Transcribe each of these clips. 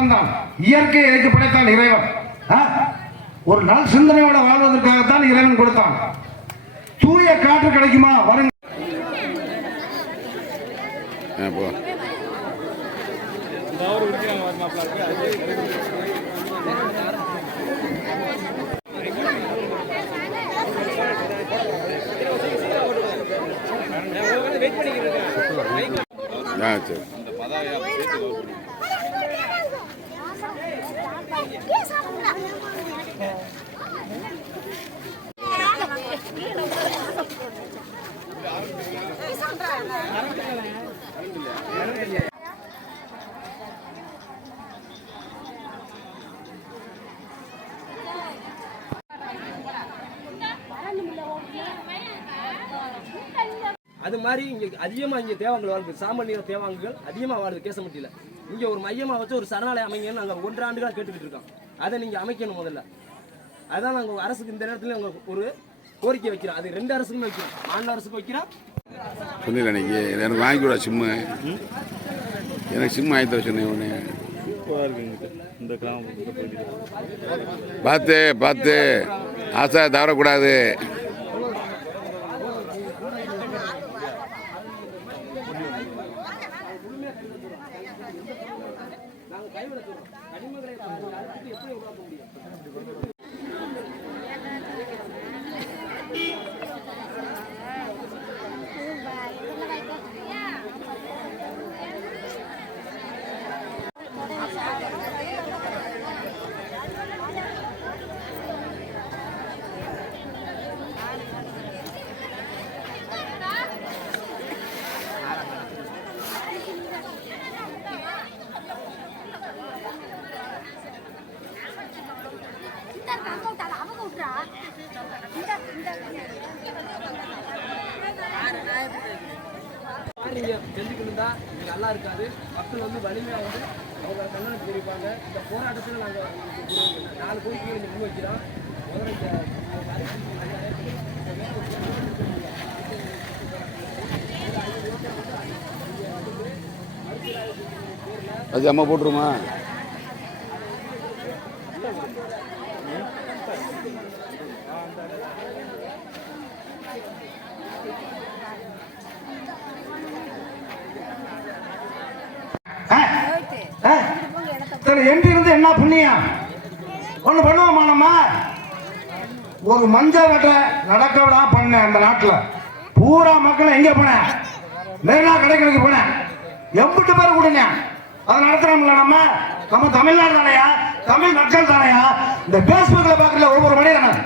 படைத்தான் இயற்கை எதுக்கு படைத்தான் இறைவன்? ஒரு நல் சிந்தனையோட வாழ்வதற்காகத்தான் இறைவன் கொடுத்தான். தூய காற்று கிடைக்குமா? வருங்க. ஆ, போ. ஆ அது மாதிரி இங்க அதிகமா இங்க தேவாங்கள் வாழ்ந்து சாமானிய தேவாங்குகள் அதிகமா வாழுது கேசமட்டியில. இங்க ஒரு மையமா வச்சு ஒரு சரணாலயம் அமைங்கன்னு நாங்கள் ஒன்றாண்டுகளா கேட்டுக்கிட்டு இருக்கோம். அதை நீங்க அமைக்கணும் முதல்ல. அதான் நாங்க அரசுக்கு இந்த நேரத்தில் ஒரு கோரிக்கை வைக்கிறோம். அது ரெண்டு அரசுக்குமே வைக்கிறோம். மாநில அரசுக்கு வைக்கிறோம். சொன்னில அன்னைக்கு? எனக்கு வாங்கி விடா சிம்மு. எனக்கு சிம்மு வாங்கி தர சொன்னேன் உடனே. இந்த பார்த்து பார்த்து. ஆசை தவறக்கூடாது. விட்டால அவங்க விட்றா இந்த நீங்கள் நீங்க தான் இது நல்லா இருக்காது. மக்கள் வந்து வலிமையாக வந்து அவங்க கண்ணனுக்கு தெரிவிப்பாங்க இந்த போராட்டத்தில் நாங்க ஒரு நாலு கோரிக்கைகளை இங்க முன் வைக்கிறோம் முதல்ல இந்த அது அம்மா போட்டுருமா? ஆ? ஆ? சரி என்ன புண்ணியம் ஒண்ணு பண்ணுவோமா நம்ம ஒரு மஞ்சள் வெட்ட நடக்க விடா பண்ணேன் அந்த நாட்டில். பூரா மக்கள் எங்க போனேன் மெரினா கடைகளுக்கு போனேன் எம்பிட்டு பேர் கொடுங்க அதை நடத்துறோம்ல நம்ம? நம்ம தமிழ்நாடு தானையா? தமிழ் மக்கள் தானையா? இந்த பேஸ்புக்ல பாக்குற ஒவ்வொரு மனிதனும்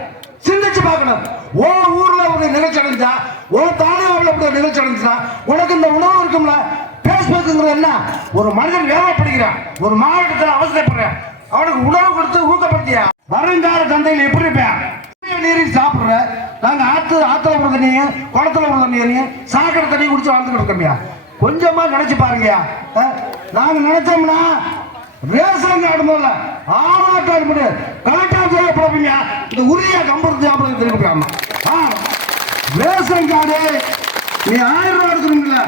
சிந்திச்சு பார்க்கணும். ஓ ஊர்ல ஒரு நிகழ்ச்சி அடைஞ்சா ஓ தானியாவில் ஒரு நிகழ்ச்சி அடைஞ்சா உனக்கு இந்த உணவு இருக்கும்ல? பேஸ்புக்குங்கிறது என்ன? ஒரு மனிதன் வேலைப்படுகிறான் ஒரு மாவட்டத்தில் அவசரப்படுறேன். அவனுக்கு உணவு கொடுத்து ஊக்கப்படுத்தியா? வருங்கால தந்தையில் எப்படி இருப்பேன்? நீரையும் சாப்பிடுற நாங்க ஆத்து ஆத்துல உள்ள தண்ணியும் குளத்துல உள்ள தண்ணியும் சாக்கடை தண்ணி குடிச்சு வாழ்ந்துட்டு இருக்கோம்யா. கொஞ்சமா நினைச்சு பாருங்கயா. அஹ், நாங்க நினைச்சோம்னா ஆடுமோல்ல கார்டு முதல்ல ஆதார் கார்டு முடியாது கலெக்டர் இந்த உறுதியா கம்பெனி தேவைப்படுறது தெரிவிக்கலாமா ஆ. ரேஷன் கார்டு நீ ஆயிரம் ரூபாய் எடுக்கணும்ல.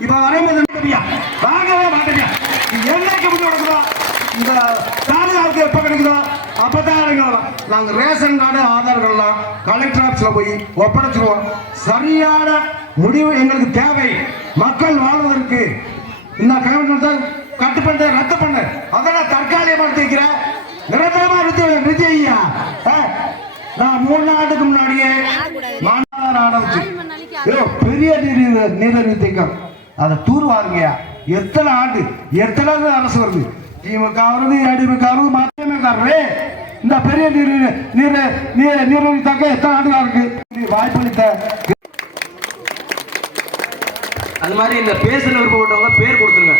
இப்ப வரும்போது என்ன வாங்கவே மாட்டேங்க. என்னைக்கு முடிவு நடக்குதோ இந்த கார்டு யாருக்கு எப்ப கிடைக்குதோ அப்பதான் இறங்கலாம் நாங்க ரேஷன் கார்டு ஆதார் கார்டுலாம் கலெக்டர் ஆஃபீஸில் போய் ஒப்படைச்சிருவோம். சரியான முடிவு எங்களுக்கு தேவை. மக்கள் வாழ்வதற்கு. இந்த தான் கட்டு பண்ண ரத்து பண்ண. அதெல்லாம் தற்காலிகமா நிறுத்திக்கிறேன். நிரந்தரமா நிறுத்தி நிறுத்தி ஐயா நான் மூணு நாட்டுக்கு முன்னாடியே பெரிய நீர் நீர் தேக்கம் அதை தூர்வாருங்கய்யா. எத்தனை ஆண்டு எத்தனை அரசு வருது? திமுக வருது அடிமுக வருது மத்தியமக்காரரு இந்த பெரிய நீர் நீர் நீர் நீர் தேக்கம் எத்தனை ஆண்டுகளா இருக்கு? வாய்ப்பளித்த அது மாதிரி இந்த பேசுகிற விருப்பப்பட்டவங்க பேர் கொடுத்துருங்க.